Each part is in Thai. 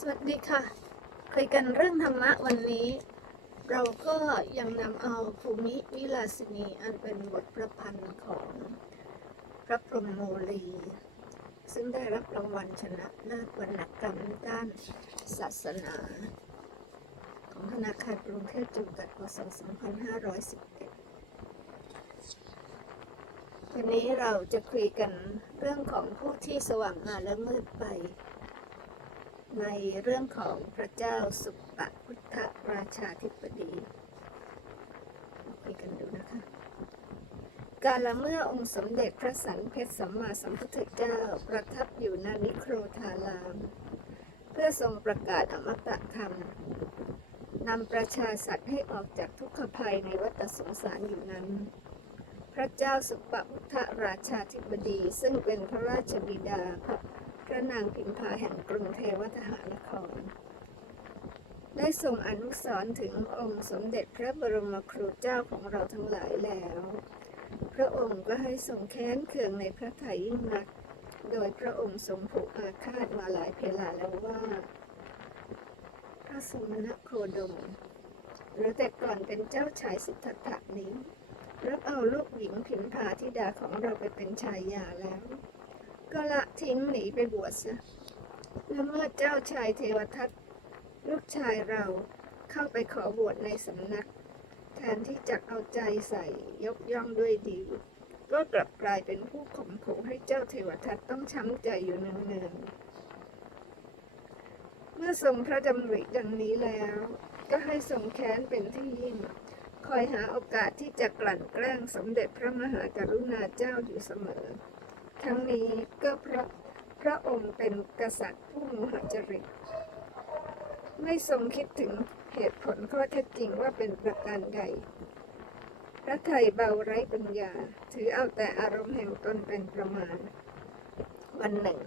สวัสดีค่ะ คุยกันเรื่องธรรมะวันนี้ เราก็ยังนำเอาภูมิวิลาสินีอันเป็นบทประพันธ์ของพระพรหมโมลี ซึ่งได้รับรางวัลชนะเลิศวรรณกรรมด้านศาสนา ของธนาคารกรุงเทพจำกัดพศ2511วันนี้เราจะคุยกันเรื่องของผู้ที่สว่างมาและมืดไป ในเรื่องของพระเจ้าสุปปพุทธราชาธิปดีมาคุยกันดูนะคะ การละเมื่อองค์สมเด็จพระสันเพชรสัมมาสัมพุทธเจ้าประทับอยู่ณนิโครธาราม เพื่อทรงประกาศอมตะธรรมนำประชาสัตว์ให้ออกจากทุกขภัยในวัฏสงสารอยู่นั้น พระเจ้าสุปปพุทธราชาธิบดีซึ่งเป็นพระราชบิดาพระ พระนางพิมพาแห่งกรุงเทวทหานคร ได้ทรงอนุสรณ์ถึงองค์สมเด็จพระบรมครูเจ้าของเราทั้งหลายแล้ว พระองค์ก็ให้ทรงแค้นเคืองในพระทัยยิ่งนัก โดยพระองค์ทรงผูกอาฆาตมาหลายเพลาแล้วว่า พระสมณโคดม หรือแต่ก่อนเป็นเจ้าชายสิทธัตถะนี้รับเอาลูกหญิงพิมพาธิดาของเราไปเป็นชายาแล้ว ก็ละทิ้งหนีไปบวชซะและเมื่อเจ้าชายเทวทัตลูกชายเราเข้าไปขอบวชในสำนัก แทนที่จะเอาใจใส่ยกย่องด้วยดี ก็กลับกลายเป็นผู้ข่มขู่ให้เจ้าเทวทัตต้องช้ำใจอยู่เนืองๆเมื่อทรงพระดำริดังนี้แล้ว ก็ให้ทรงแค้นเป็นที่ยิ่งคอยหาโอกาสที่จะกลั่นแกล้งสมเด็จพระมหากรุณาเจ้าอยู่เสมอ ทั้งนี้ก็เพราะพระองค์เป็นกษัตริย์ผู้มหจริตไม่ทรงคิดถึงเหตุผลข้อเท็จจริงว่าเป็นประการใด พระไทยเบาไร้ปัญญา ถือเอาแต่อารมณ์แห่งตนเป็นประมาณ วันหนึ่ง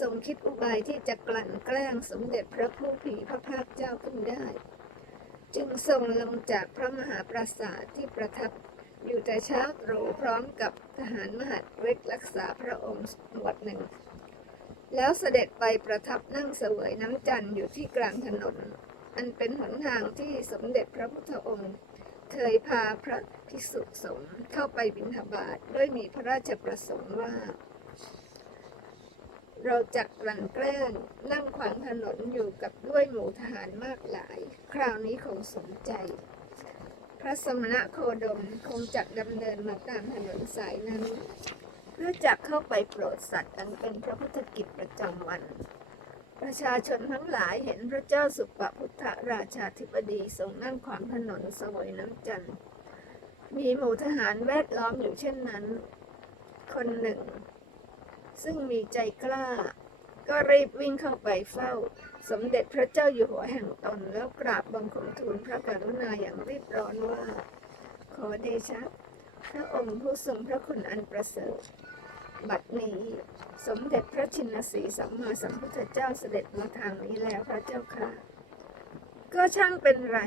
ทรงคิดอุบายที่จะกลั่นแกล้งสมเด็จพระผู้ผีพระภาคเจ้าขึ้นได้ จึงทรงลงจากพระมหาปราสาทที่ประทับ อยู่แต่เช้าตรู่พร้อมกับทหารมหาดเล็กรักษาพระองค์หมวดหนึ่ง แล้วเสด็จไปประทับนั่งเสวยน้ำจันทร์อยู่ที่กลางถนน อันเป็นหนทางที่สมเด็จพระพุทธองค์ เคยพาพระภิกษุสงฆ์เข้าไปบิณฑบาตด้วยมีพระราชประสงค์ว่า เราจักกลั่นแกล้งนั่งขวางถนนอยู่กับด้วยหมู่ทหารมากหลาย คราวนี้คงสนใจ ระสมณะโคดมคงจักดำเนินมาตามถนนสายนั้น เพื่อจักเข้าไปโปรดสัตว์อันเป็นพระพุทธกิจประจำวัน ประชาชนทั้งหลายเห็นพระเจ้าสุปพุทธราชาธิบดีทรงนั่งขวางถนนสวยน้ำจันทร์มีหมู่ทหารแวดล้อมอยู่เช่นนั้น คนหนึ่ง ซึ่งมีใจกล้า ก็รีบวิ่งเข้าไปเฝ้า สมเด็จพระเจ้าอยู่หัวแห่งตนแล้วกราบบังคมทูลพระกรุณาอย่างรีบร้อนว่า ขอเดชะ พระองค์ผู้ทรงพระคุณอันประเสริฐ บัดนี้สมเด็จพระชินสีสัมมาสัมพุทธเจ้าเสด็จมาทางนี้แล้วพระเจ้าค่ะ ก็ช่างเป็นไร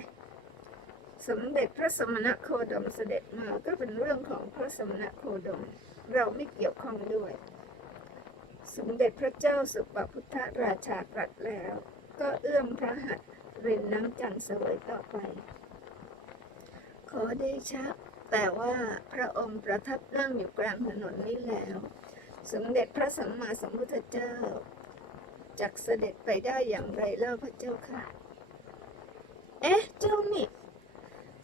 สมเด็จพระสมณโคดมเสด็จมาก็เป็นเรื่องของพระสมณโคดม เราไม่เกี่ยวข้องด้วย สมเด็จพระเจ้าสุปพุทธราชาตรัสแล้ว ก็เอื้อมพระหัตถ์รินน้ำจันทร์เสวยต่อไป ขอเดชะ แต่ว่าพระองค์ประทับนั่งอยู่กลางถนนนี้แล้ว สมเด็จพระสัมมาสัมพุทธเจ้าจักเสด็จไปได้อย่างไรเล่าพระเจ้าค่ะ เอ๊ะ เจ้านี่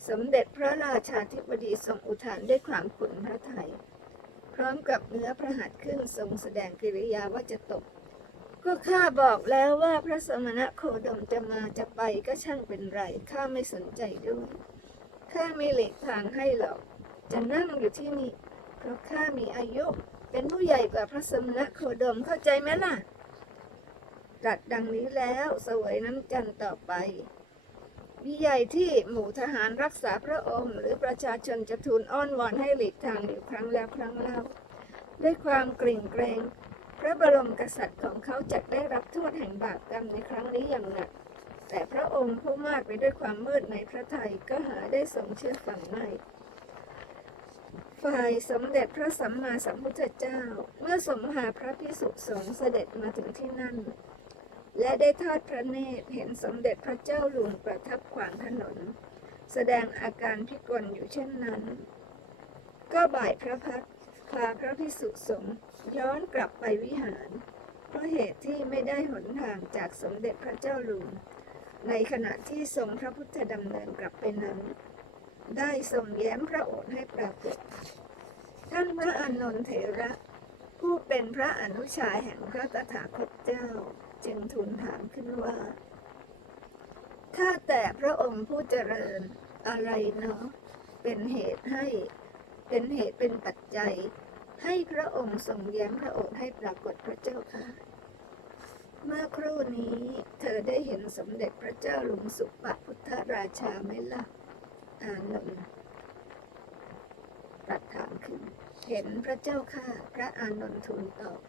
สมเด็จพระราชาธิบดีทรงอุทานด้วยความขุนพระไทย พร้อมกับเนื้อพระหัตถ์ขึ้นทรงแสดงกิริยาว่าจะตก ก็ข้าบอกแล้วว่าพระสมณะโคดมจะมาจะไปก็ช่างเป็นไรข้าไม่สนใจด้วยข้าไม่หลีกทางให้หรอก จะนั่งอยู่ที่นี่ เพราะข้ามีอายุ เป็นผู้ใหญ่กว่าพระสมณะโคดมเข้าใจไหมล่ะตรัสดังนี้แล้วสวยน้ำจันทร์ต่อไป วิใหญ่ที่หมู่ทหารรักษาพระองค์ หรือประชาชนจะทูลอ้อนวอนให้หลีกทางอยู่ครั้งแล้วครั้งเล่าด้วยความกริ่งเกรงพระบรมกษัตริย์ของเขาจะได้รับโทษแห่งบาปกรรมในครั้งนี้อย่างหนัก แต่พระองค์ผู้มากไปด้วยความมืดในพระทัยก็หาได้ทรงเชื่อฟังไม่ฝ่ายสมเด็จพระสัมมาสัมพุทธเจ้า เมื่อสมหาพระพิสุสงฆ์เสด็จมาถึงที่นั่น และได้ทอดพระเนตรเห็นสมเด็จพระเจ้าหลวงประทับขวางถนน แสดงอาการพิกลอยู่เช่นนั้น ก็บ่ายพระพักตร์พาพระพิสุสงฆ์ย้อนกลับไปวิหาร เพราะเหตุที่ไม่ได้หนทางจากสมเด็จพระเจ้าหลวงในขณะที่ทรงพระพุทธดำเนินกลับไปนั้น ได้ทรงแย้มพระโอษฐ์ให้ปรากฏท่านพระอานนทเถระ ผู้เป็นพระอนุชาแห่งพระตถา จึงทูลถามขึ้นว่า ข้าแต่พระ องค์ผู้เจริญอะไรเนาะเป็นเหตุให้เป็นเหตุเป็นปัจจัย ให้พระองค์ทรงแย้มพระโอษฐ์ให้ปรากฏพระเจ้าค่ะ เมื่อครู่นี้เธอได้เห็นสมเด็จพระเจ้าหลวงสุปพุทธราชาไหมล่ะอานนท์ตรัสถามขึ้น เห็นพระเจ้าค่ะ พระอานนท์ทูลตอบ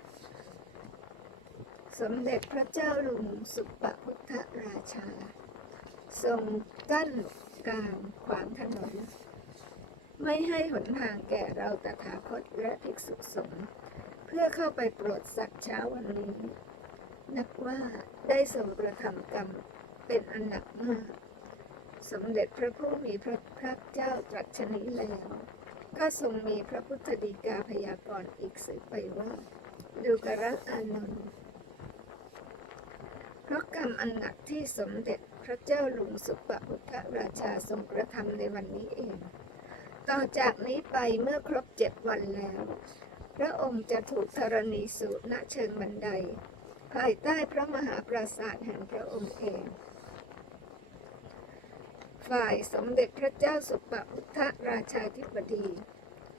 สมเด็จพระเจ้าหลวงสุปพุทธราชา ทรงกั้นกลางขวางถนน ไม่ให้หนทางแก่เราตถาคตและภิกษุสงฆ์เพื่อเข้าไปโปรดสักเช้าวันนี้ นับว่าได้ทรงกระทำกรรมเป็นอันหนักมาก สมเด็จพระผู้มีพระภาคเจ้าตรัสชนี้แล้ว ก็ทรงมีพระพุทธดีกาพยากรณ์อีกสืบไปว่า ดูกระอานนท์เพราะกรรมอันหนักที่สมเด็จ พระเจ้าหลวงสุปพุทธราชาทรงกระทำในวันนี้เอง ต่อจากนี้ไปเมื่อครบเจ็ดวันแล้ว พระองค์จะถูกธรณีสูบณเชิงบันได ภายใต้พระมหาปราสาทแห่งพระองค์เองฝ่ายสมเด็จพระเจ้าสุปพุทธราชาธิบดี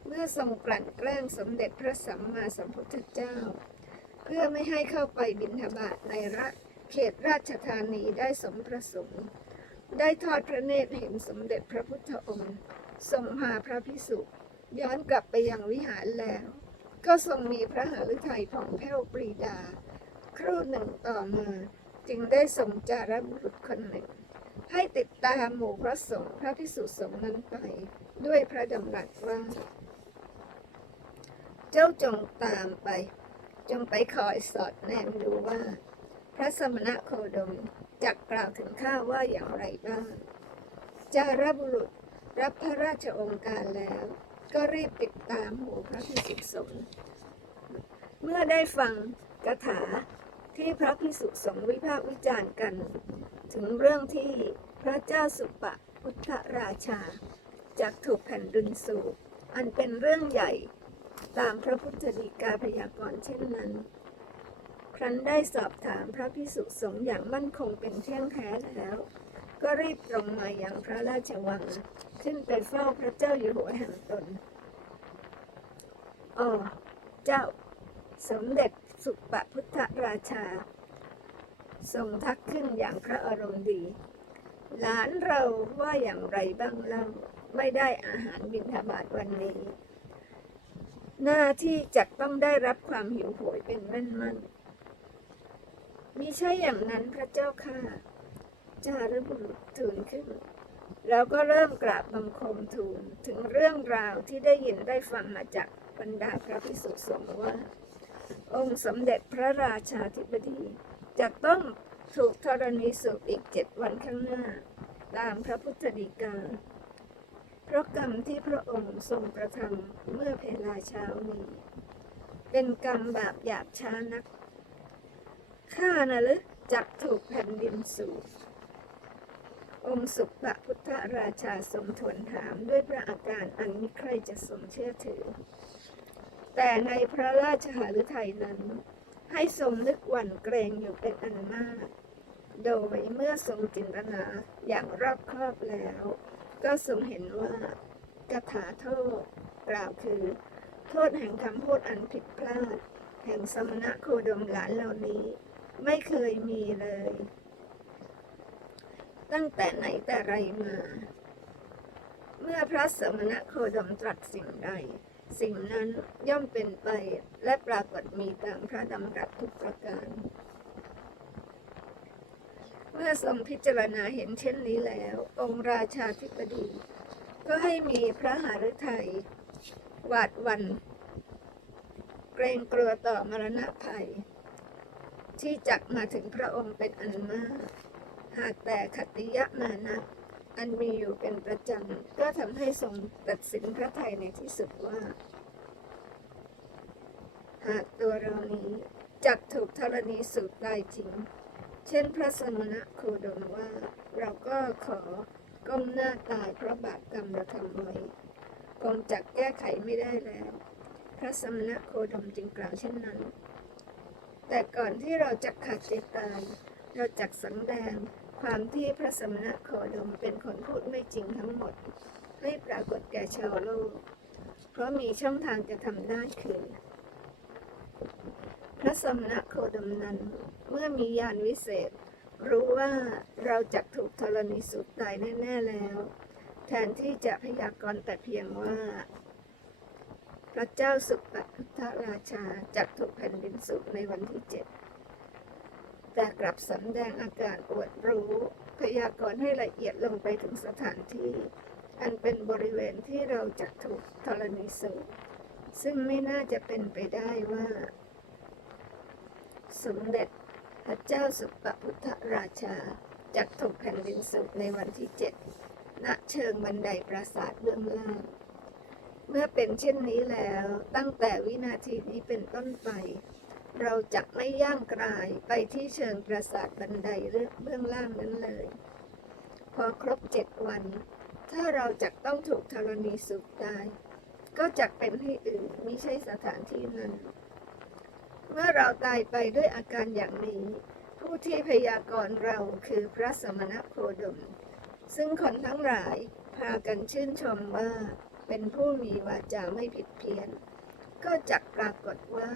เมื่อทรงกลั่นแกล้งสมเด็จพระสัมมาสัมพุทธเจ้า เพื่อไม่ให้เข้าไปบิณฑบาตในรัฐ เขตราชธานีได้สมประสงค์ ได้ทอดพระเนตรเห็นสมเด็จพระพุทธองค์ ทรงพาพระพิสุย้อนกลับไปยังวิหารแล้ว ก็ทรงมีพระหฤทัยผ่องแผ้วปรีดา ครู่หนึ่งต่อมาจึงได้ส่งจารบุรุษคนหนึ่ง ให้ติดตามหมู่พระสงฆ์พระพิสุสงฆ์นั้นไป ด้วยพระดำรัสว่า เจ้าจงตามไป จงไปคอยสอดแนมดูว่า พระสมณะโคดมจักกล่าวถึงข้าว่าอย่างไรบ้างจารบุรุษรับพระราชองค์การแล้ว ก็รีบติดตามหมู่พระพิสุสงฆ์เมื่อได้ฟังกถาที่พระพิสุสงฆ์วิพากษ์วิจารณ์กัน ถึงเรื่องที่พระเจ้าสุปะพุทธราชาจากถูกแผ่นดินสูบอันเป็นเรื่องใหญ่ตามพระพุทธดีกาพยากรณ์เช่นนั้น ครั้นได้สอบถามพระพิสุสงฆ์อย่างมั่นคงเป็นเที่ยงแท้แล้ว ก็รีบตรงมาอย่างพระราชวัง ขึ้นไปเฝ้าพระเจ้าอยู่หัวแห่งตนอ๋อเจ้าสมเด็จสุปพุทธราชา ทรงทักขึ้นอย่างพระอารมณ์ดี หลานเราว่าอย่างไรบ้างเล่าไม่ได้อาหารบิณฑบาตวันนี้ หน้าที่จะต้องได้รับความหิวโหยเป็นแม่นมั่น มิใช่อย่างนั้นพระเจ้าค่ะจารุบุรุษทูลขึ้น แล้วก็เริ่มกราบบังคมทูลถึงเรื่องราวที่ได้ยินได้ฟังมาจากบรรดาพระภิกษุสงฆ์ว่า องค์สมเด็จพระราชาธิบดีจะต้องถูกธรณีสูบอีกเจ็ดวันข้างหน้า ตามพระพุทธดีกาเพราะกรรมที่พระองค์ทรงกระทำเมื่อเพลาเช้านี้ เป็นกรรมบาปหยาบช้านัก ข้านะลึจักถูกแผ่นดินสูบองค์สุปพุทธราชาทรงทนถามด้วยพระอาการอันมิใครจะทรงเชื่อถือ แต่ในพระราชหฤทัยนั้น ให้ทรงนึกหวั่นเกรงอยู่เป็นอันมาก โดยเมื่อทรงจินตนาอย่างรอบครอบแล้ว ก็ทรงเห็นว่ากถาโทษกล่าวคือ โทษแห่งคำพูดอันผิดพลาด แห่งสมณะโคดมหลานเหล่านี้ ไม่เคยมีเลย ตั้งแต่ไหนแต่ไรมา เมื่อพระสมณะโคดมตรัสสิ่งใด สิ่งนั้นย่อมเป็นไปและปรากฏมีตามพระดำรัสทุกประการ เมื่อทรงพิจารณาเห็นเช่นนี้แล้ว องค์ราชาธิบดี ก็ให้มีพระหฤทัยหวาดวัน เกรงกลัวต่อมรณะภัย ที่จักมาถึงพระองค์เป็นอันมาก หากแต่ขตติยะมานะอันมีอยู่เป็นประจำ ก็ทำให้ทรงตัดสินพระไทยในที่สุดว่า หากตัวเรานี้จักถูกธรณีสูบตายจริง เช่นพระสมณะโคดมว่า เราก็ขอก้มหน้าตายเพราะบาปกรรมเราทำไว้คงจักแก้ไขไม่ได้แล้ว พระสมณะโคดมจึงกล่าวเช่นนั้น แต่ก่อนที่เราจะขาดใจตายเราจักสังแดงความที่พระสมณะโคดมเป็นคนพูดไม่จริงทั้งหมด ให้ปรากฏแก่ชาวโลก เพราะมีช่องทางจะทำได้คือ พระสมณะโคดมนั้น เมื่อมีญาณวิเศษ รู้ว่าเราจะถูกธรณีสูบตายแน่ ๆ แล้ว แทนที่จะพยากรณ์แต่เพียงว่า ระเจ้าสุปพุทธราชาจะถูกแผ่นดินสูบในวันที่เจ็ดแต่กลับสำแดงอาการอวดรู้ พยากรณ์ให้ละเอียดลงไปถึงสถานที่ อันเป็นบริเวณที่เราจะถูกธรณีสูบซึ่งไม่น่าจะเป็นไปได้ว่า สมเด็จพระเจ้าสุปพุทธราชาจะถูกแผ่นดินสูบในวันที่เจ็ดณเชิงบันไดปราสาทเบื้องล่าง เมื่อเป็นเช่นนี้แล้วตั้งแต่วินาทีนี้เป็นต้นไป เราจะไม่ย่างกรายไปที่เชิงปราสาทบันไดเบื้องล่างนั้นเลย พอครบเจ็ดวัน ถ้าเราจะต้องถูกธรณีสูบตาย ก็จะเป็นที่อื่นไม่ใช่สถานที่นั้น เมื่อเราตายไปด้วยอาการอย่างนี้ ผู้ที่พยากรณ์เราคือพระสมณโคดม ซึ่งคนทั้งหลายพากันชื่นชมว่า เป็นผู้มีวาจาไม่ผิดเพี้ยน ก็จักปรากฏว่า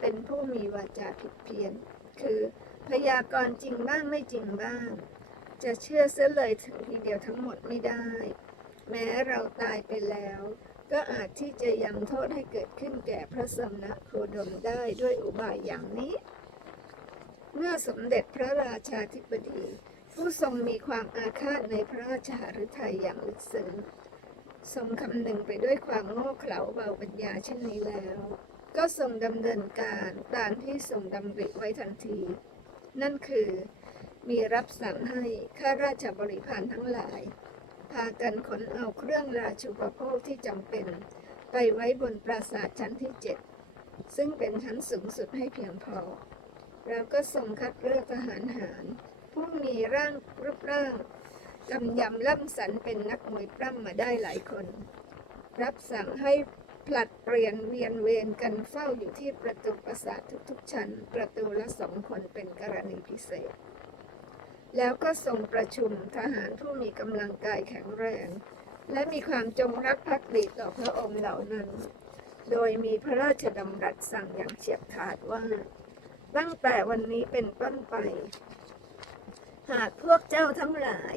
เป็นผู้มีวาจาผิดเพี้ยน คือพยากรณ์จริงบ้างไม่จริงบ้าง จะเชื่อเสียเลยถึงทีเดียวทั้งหมดไม่ได้ แม้เราตายไปแล้ว ก็อาจที่จะยังโทษให้เกิดขึ้นแก่พระสมณโคดมได้ด้วยอุบายอย่างนี้ เมื่อสมเด็จพระราชาธิบดีผู้ทรงมีความอาฆาตในพระราชหฤทัยอย่างลึกซึ้ง ทรงคำนึงไปด้วยความโง่เขลาเบาปัญญาเช่นนี้แล้ว ก็ทรงดำเนินการตามที่ทรงดำริไว้ทันที นั่นคือ มีรับสั่งให้ข้าราชบริพารทั้งหลาย พากันขนเอาเครื่องราชูปโภคที่จำเป็น ไปไว้บนปราสาทชั้นที่เจ็ดซึ่งเป็นชั้นสูงสุดให้เพียงพอ แล้วก็ทรงคัดเลือกทหารหาร ผู้มีร่างรูปร่าง กำยำล่ำสันเป็นนักมวยปล้ำมาได้หลายคน รับสั่งให้ผลัดเปลี่ยนเวียนเวรกันเฝ้าอยู่ที่ประตูปราสาททุกๆ ชั้น ประตูละสองคนเป็นกรณีพิเศษ แล้วก็ทรงประชุมทหารผู้มีกำลังกายแข็งแรง และมีความจงรักภักดีต่อพระองค์เหล่านั้น โดยมีพระราชดำรัสสั่งอย่างเฉียบขาดว่า ตั้งแต่วันนี้เป็นต้นไป หากพวกเจ้าทั้งหลาย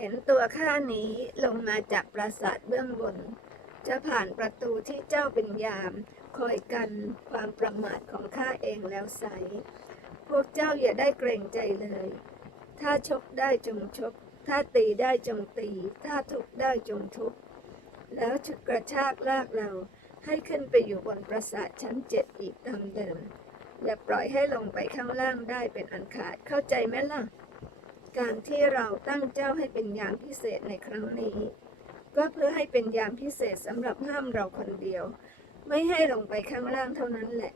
เห็นตัวข้านี้ลงมาจากปราสาทเบื้องบน จะผ่านประตูที่เจ้าเป็นยาม คอยกันความประมาทของข้าเองแล้วไซพวกเจ้าอย่าได้เกรงใจเลย ถ้าชกได้จงชก ถ้าตีได้จงตี ถ้าทุบได้จงทุบ แล้วฉุดกระชากลากเราให้ขึ้นไปอยู่บนปราสาทชั้นเจ็ดอีกตามเดิม อย่าปล่อยให้ลงไปข้างล่างได้เป็นอันขาดเข้าใจไหมล่ะ การที่เราตั้งเจ้าให้เป็นยามพิเศษในครั้งนี้ ก็เพื่อให้เป็นยามพิเศษสำหรับห้ามเราคนเดียว ไม่ให้ลงไปข้างล่างเท่านั้นแหละ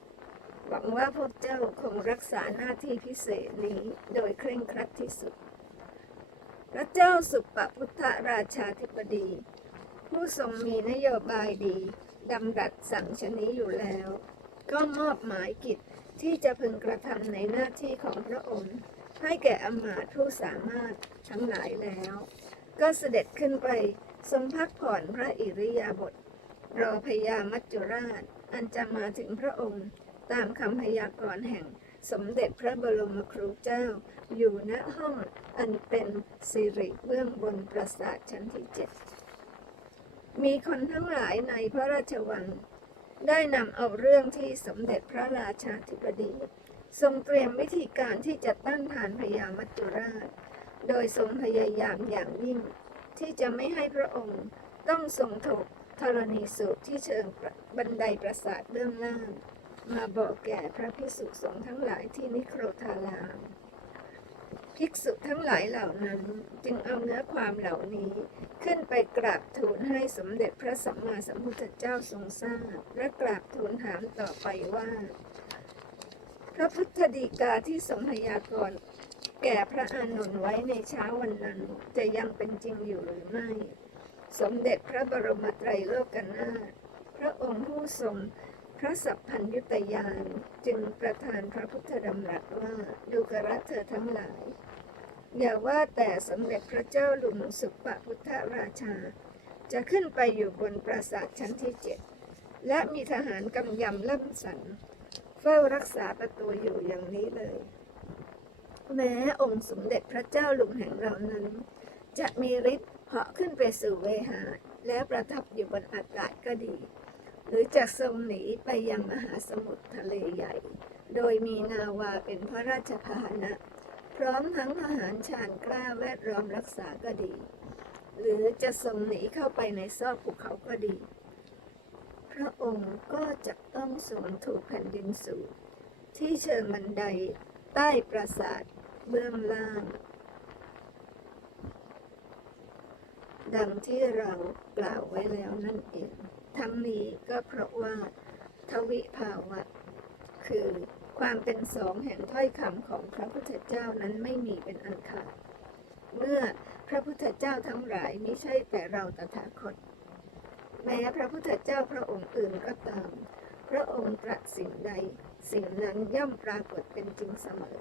หวังว่าพวกเจ้าคงรักษาหน้าที่พิเศษนี้โดยเคร่งครัดที่สุด พระเจ้าสุปพุทธราชาธิบดี ผู้ทรงมีนโยบายดีดำรัสสั่งชนี้อยู่แล้ว ก็มอบหมายกิจที่จะพึงกระทำในหน้าที่ของพระองค์ ให้แก่อมาตผู้สามารถทั้งหลายแล้ว ก็เสด็จขึ้นไปทรงพักผ่อนพระอิริยาบถรอพญามัจจุราช อันจะมาถึงพระองค์ตามคำพยากรณ์แห่งสมเด็จพระบรมครูเจ้า อยู่ณห้องอันเป็นสิริเบื้องบนปราสาทชั้นที่เจ็ดมีคนทั้งหลายในพระราชวัง ได้นำเอาเรื่องที่สมเด็จพระราชาธิบดี ทรงเตรียมวิธีการที่จะตั้งฐานพญามัจจุราช โดยทรงพยายามอย่างยิ่ง ที่จะไม่ให้พระองค์ต้องทรงถูกธรณีสูบที่เชิงบันไดปราสาทเบื้องล่าง มาบอกแก่พระภิกษุสงฆ์ทั้งหลายที่นิโครธารามภิกษุทั้งหลายเหล่านั้นจึงเอาเนื้อความเหล่านี้ขึ้นไปกราบทูลให้สมเด็จพระสัมมาสัมพุทธเจ้าทรงทราบและกราบทูลถามต่อไปว่า พระพุทธดีกาที่ทรงพยากรณ์แก่พระอานนท์ไว้ในเช้าวันนั้น จะยังเป็นจริงอยู่หรือไม่ สมเด็จพระบรมไตรโลกนาถพระองค์ผู้ทรงพระสัพพัญยุตยานจึงประทานพระพุทธดำรัสว่าดูกระเธอทั้งหลาย อย่าว่าแต่สมเด็จพระเจ้าหลุมสุปพุทธราชา จะขึ้นไปอยู่บนปราสาทชั้นที่เจ็ดและมีทหารกำยำล่ำสัน เฝ้ารักษาประตูอยู่อย่างนี้เลย แม้องค์สมเด็จพระเจ้าหลุมแห่งเรานั้น จะมีฤทธิ์เหาะขึ้นไปสู่เวหา แล้วประทับอยู่บนอากาศก็ดี หรือจะทรงหนีไปยังมหาสมุทรทะเลใหญ่ โดยมีนาวาเป็นพระราชพาหนะ พร้อมทั้งทหารชาญกล้าแวดล้อมรักษาก็ดี หรือจะทรงหนีเข้าไปในซอกภูเขาก็ดี พระองค์ก็จะต้องสวมถูกแผ่นดินสู่ที่เชิงบันไดใต้ปราสาทเบื้องล่าง ดังที่เรากล่าวไว้แล้วนั่นเอง ทั้งนี้ก็เพราะว่า ทวิภาวะ คือความเป็นสองแห่งถ้อยคำของพระพุทธเจ้านั้นไม่มีเป็นอันขาด เมื่อพระพุทธเจ้าทั้งหลายไม่ใช่แต่เราตถาคต แม้พระพุทธเจ้าพระองค์อื่นก็ตาม พระองค์ตรัสสิ่งใด สิ่งนั้นย่อมปรากฏเป็นจริงเสมอ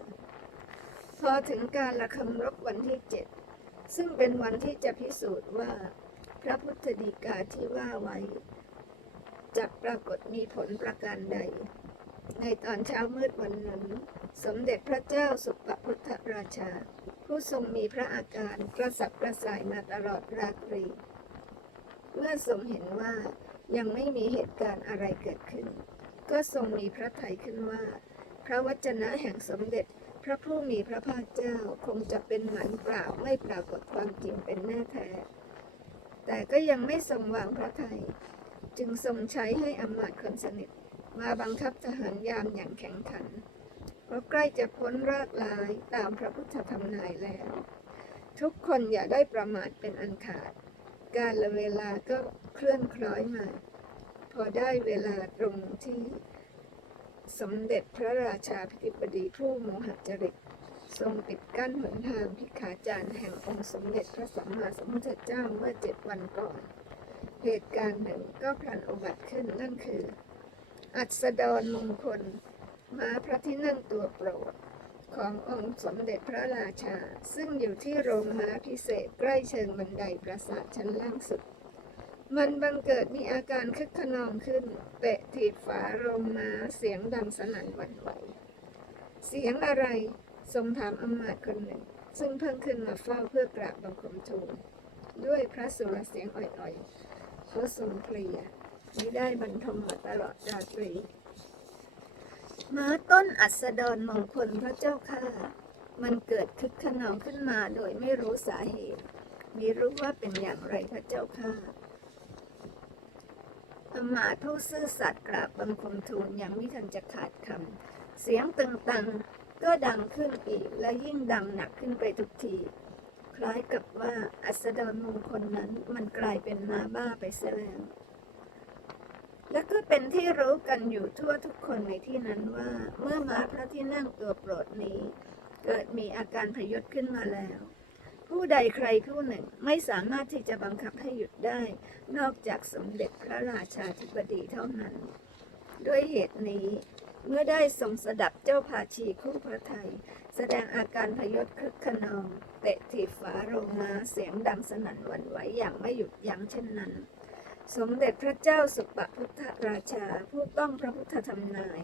พอถึงการละคำรบวันที่เจ็ดซึ่งเป็นวันที่จะพิสูจน์ว่า พระพุทธดีกาที่ว่าไว้จะปรากฏมีผลประการใด ในตอนเช้ามืดวันนั้น สมเด็จพระเจ้าสุปพุทธราชา ผู้ทรงมีพระอาการกระสับกระส่ายมาตลอดราตรี เมื่อทรงเห็นว่ายังไม่มีเหตุการณ์อะไรเกิดขึ้น ก็ทรงมีพระทัยขึ้นว่า พระวจนะแห่งสมเด็จพระผู้มีพระภาคเจ้าคงจะเป็นหมันเปล่าไม่ปรากฏความจริงเป็นแน่แท้ แต่ก็ยังไม่ทรงวางพระทัยจึงทรงใช้ให้อำมาตย์คนสนิท มาบังคับทหารยามอย่างแข็งขัน เพราะใกล้จะพ้นรากลายตามพระพุทธธรรมนายแล้ว ทุกคนอย่าได้ประมาทเป็นอันขาด การละเวลาก็เคลื่อนคล้อยมา พอได้เวลาตรงที่สมเด็จพระราชาพิธิบดีผู้โมหจริตทรงปิดกั้นหนทางพิขาจารย์แห่งองค์สมเด็จพระสัมมาสัมพุทธเจ้าเมื่อเจ็ดวันก่อน เหตุการณ์หนึ่งก็พลันอุบัติขึ้นนั่นคือ อัสดรมงคล มาพระที่นั่งตัวโปรด ขององค์สมเด็จพระราชา ซึ่งอยู่ที่โรงม้าพิเศษใกล้เชิงบันไดปราสาทชั้นล่างสุด มันบังเกิดมีอาการคึกขนองขึ้น เตะถีบฝาโรงม้าเสียงดังสนั่นหวั่นไหว เสียงอะไร ทรงถามอำมาตย์คนหนึ่ง ซึ่งเพิ่งขึ้นมาเฝ้าเพื่อกราบบังคมทูลด้วยพระสุรเสียงอ่อยๆเขาทรงเพลียไม่ได้บรรทมมาตลอดราตรี ม้าต้นอัสดรมงคลพระเจ้าข้ามันเกิดคึกขนองขึ้นมาโดยไม่รู้สาเหตุมีรู้ว่าเป็นอย่างไรพระเจ้าข้าอมาตย์ผู้ซื่อสัตย์กราบบังคมทูลยังไม่ทันจะขาดคำ เสียงตึงตังก็ดังขึ้นอีกและยิ่งดังหนักขึ้นไปทุกที คล้ายกับว่าอัสดรมงคลนั้นมันกลายเป็นม้าบ้าไปเสียแล้ว และก็เป็นที่รู้กันอยู่ทั่วทุกคนในที่นั้นว่า เมื่อม้าพระที่นั่งตัวโปรดนี้ เกิดมีอาการพยศขึ้นมาแล้ว ผู้ใดใครผู้หนึ่งไม่สามารถที่จะบังคับให้หยุดได้ นอกจากสมเด็จพระราชาธิบดีเท่านั้น ด้วยเหตุนี้เมื่อได้ทรงสดับเจ้าภาชีคู่พระไทย แสดงอาการพยศคึกขนอง เตะถีบฝาโรงม้าเสียงดังสนั่นหวั่นไหวอย่างไม่หยุดยั้งเช่นนั้น สมเด็จพระเจ้าสุปพุทธราชาผู้ต้องพระพุทธธรรมนาย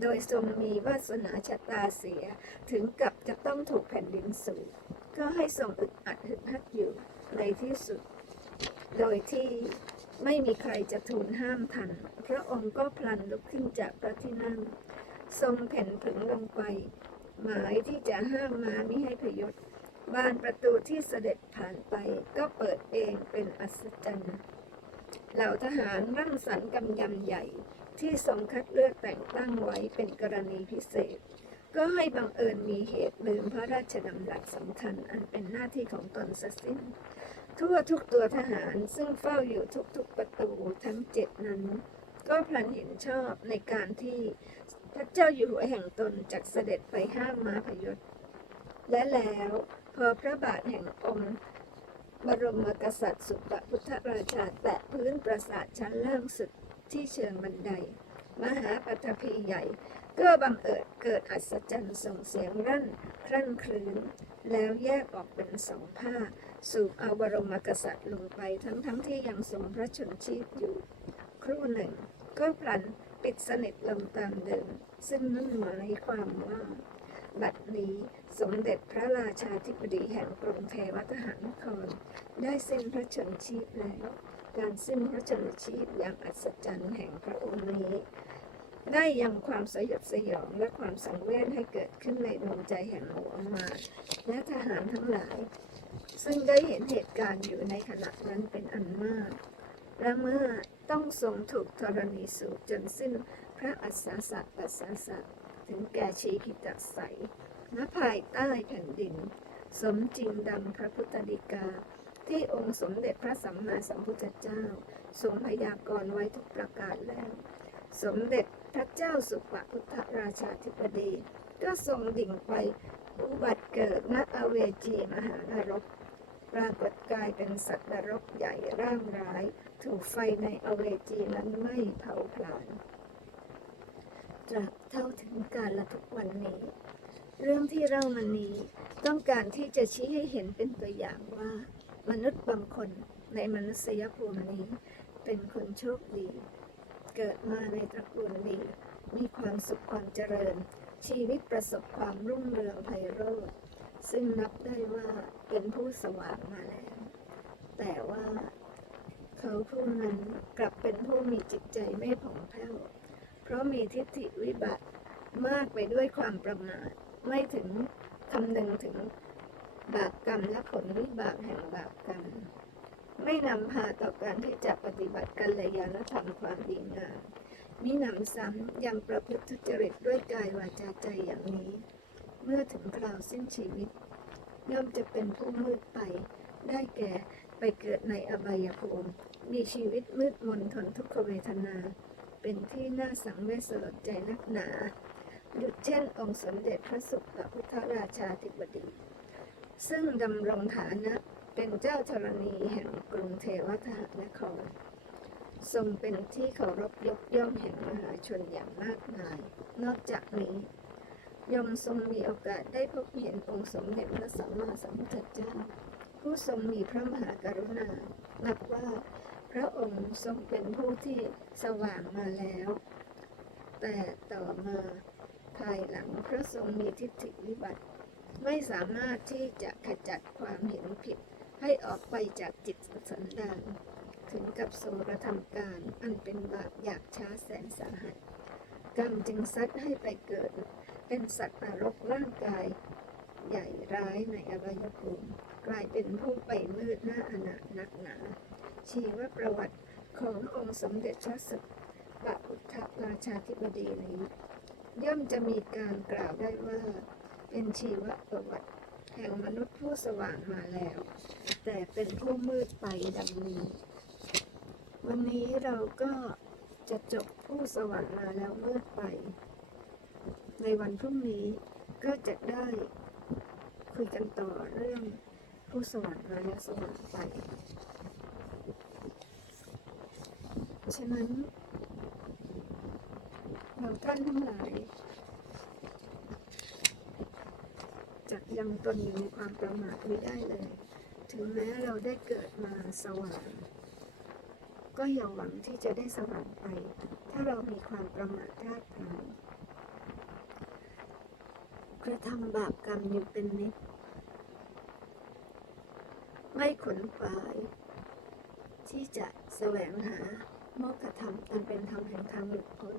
โดยทรงมีวาสนาชะตาเสียถึงกับจะต้องถูกแผ่นดินสูบก็ให้ทรงอึดอัดหึดฮัดอยู่ในที่สุด โดยที่ไม่มีใครจะทูลห้ามทัน พระองค์ก็พลันลุกขึ้นจากพระที่นั่ง ทรงแผ่นผึงลงไป หมายที่จะห้ามมามิให้พยศบานประตูที่เสด็จผ่านไปก็เปิดเองเป็นอัศจรรย์ เหล่าทหารร่ำสรรค์กำยำใหญ่ ที่ทรงคัดเลือกแต่งตั้งไว้เป็นกรณีพิเศษ ก็ให้บังเอิญมีเหตุลืมพระราชดำรัสสำคัญอันเป็นหน้าที่ของตนเสยสิ้น ทั่วทุกตัวทหารซึ่งเฝ้าอยู่ทุกๆประตูทั้งเจ็ดนั้น ก็พลันเห็นชอบในการที่พระเจ้าอยู่หัวแห่งตนจักเสด็จไปห้ามม้าพยศและแล้วพอพระบาทแห่งองค์ บรมกษัตริย์สุปพุทธราชาแตะพื้นปราสาทชั้นล่างสุดที่เชิงบันได มหาปัทภีใหญ่ ก็บังเอิญเกิดอัศจรรย์ส่งเสียงรั่นครั่นครื้น แล้วแยกออกเป็นสองผ้า สูบเอาบรมกษัตริย์ลงไปทั้งๆทที่ยังทรงพระชนชีพอยู่ ครู่หนึ่ง ก็พลันปิดสนิทลงตามเดิม ซึ่งนั่นหมายความว่า บัดนี้ สมเด็จพระราชาธิบดีแห่งกรุงเทวทหานคร ได้สิ้นพระชนชีพแล้ว การสิ้นพระชนชีพอย่างอัศจรรย์แห่งพระองค์นี้ ได้ยังความสยดสยองและความสังเวชให้เกิดขึ้นในดวงใจแห่งหัวมาและทหารทั้งหลาย ซึ่งได้เห็นเหตุการณ์อยู่ในขณะนั้นเป็นอันมาก และเมื่อต้องทรงถูกธรณีสูบจนสิ้นพระอัศสะปัสสสะถึงแก่ชีกิตใส ณภายใต้แผ่นดิน สมจริงดังพระพุทธดิกา ที่องค์สมเด็จพระสัมมาสัมพุทธเจ้าทรงพยากรณ์ไว้ทุกประการแล้ว สมเด็จพระเจ้าสุปพุทธราชาธิบดี ก็ทรงดิ่งไปอุบัติเกิดณอเวจีมหานรกปรากฏกายเป็นสัตว์นรกใหญ่ร่างร้าย ถูกไฟในอเวจีนั้นไม้เผาผลาญตราบเท่าถึงการละทุกวันนี้ เรื่องที่เล่ามานี้ ต้องการที่จะชี้ให้เห็นเป็นตัวอย่างว่า มนุษย์บางคนในมนุษยภูมินี้ เป็นคนโชคดี เกิดมาในตระกูลดี มีความสุขความเจริญ ชีวิตประสบความรุ่งเรืองไพโรจน์ซึ่งนับได้ว่าเป็นผู้สว่างมาแล้ว แต่ว่าเขาผู้นั้นกลับเป็นผู้มีจิตใจไม่ผ่องแผ้ว เพราะมีทิฏฐิวิบัติมากไปด้วยความประมาท ไม่ถึงคำนึงถึงบาปกรรมและผลวิบากแห่งบาปกรรม ไม่นำพาต่อการที่จะปฏิบัติกัลยาณธรรมความดีงามมิหนำซ้ำยังประพฤติทุจริตด้วยกายวาจาใจอย่างนี้ เมื่อถึงคราวสิ้นชีวิต ย่อมจะเป็นผู้มืดไป ได้แก่ไปเกิดในอบายภูมิมีชีวิตมืดมนทนทุกขเวทนา เป็นที่น่าสังเวชสลดใจนักหนา ดุจเช่น องค์สมเด็จพระสุปพุทธราชาธิบดี ซึ่งดำรงฐานะเป็นเจ้าธรณีแห่งกรุงเทวทหานคร ทรงเป็นที่เคารพยกย่องแห่งมหาชนอย่างมากมาย นอกจากนี้ยมทรงมีโอกาสได้พบเห็นองค์สมเด็จพระสัมมาสัมพุทธเจ้า ผู้ทรงมีพระมหากรุณา นับว่าพระองค์ทรงเป็นผู้ที่สว่างมาแล้ว แต่ต่อมา ภายหลังพระทรงมีทิฏฐิวิบัติ ไม่สามารถที่จะขจัดความเห็นผิดให้ออกไปจากจิตสันดานถึงกับทรงกระทำการอันเป็นบาปอยากช้าแสนสาหัส กรรมจึงซัดให้ไปเกิด เป็นสัตว์นรกร่างกาย ใหญ่ร้ายในอบายภูมิกลายเป็นผู้ไปมืดหน้าอนาถนักหนา ชีวประวัติขององค์สมเด็จพระสุปพุทธราชาธิบดีนี้ ย่อมจะมีการกล่าวได้ว่า เป็นชีวประวัติ แห่งมนุษย์ผู้สว่างมาแล้ว แต่เป็นผู้มืดไปดังนี้ วันนี้เราก็จะจบผู้สว่างมาแล้วมืดไป ในวันพรุ่งนี้ก็จะได้คุยกันต่อเรื่องผู้สว่างมาแล้วสว่างไป ฉะนั้น เราท่านทั้งหลายจะยังตนอยู่ในความประมาทไม่ได้เลย ถึงแม้เราได้เกิดมาสว่างก็อย่าหวังที่จะได้สว่างไป ถ้าเรามีความประมาทพลาดพลั้งกระทำบาปกรรมอยู่เป็นนิด ไม่ขนขวาย ที่จะแสวงหาโมกขธรรมอันเป็นธรรมแห่งทางหลุดพ้น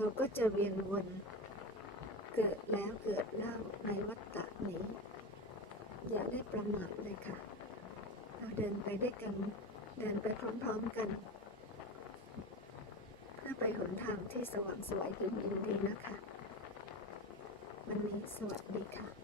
เราก็จะเวียนวน เกิดแล้วเกิดเล่าในวัฏฏะนี้ อย่าได้ประมาทเลยค่ะ เราเดินไปด้วยกัน เดินไปพร้อมๆกัน เพื่อไปหนทางที่สว่างสวยถึงยินดีนะคะ วันนี้สวัสดีค่ะ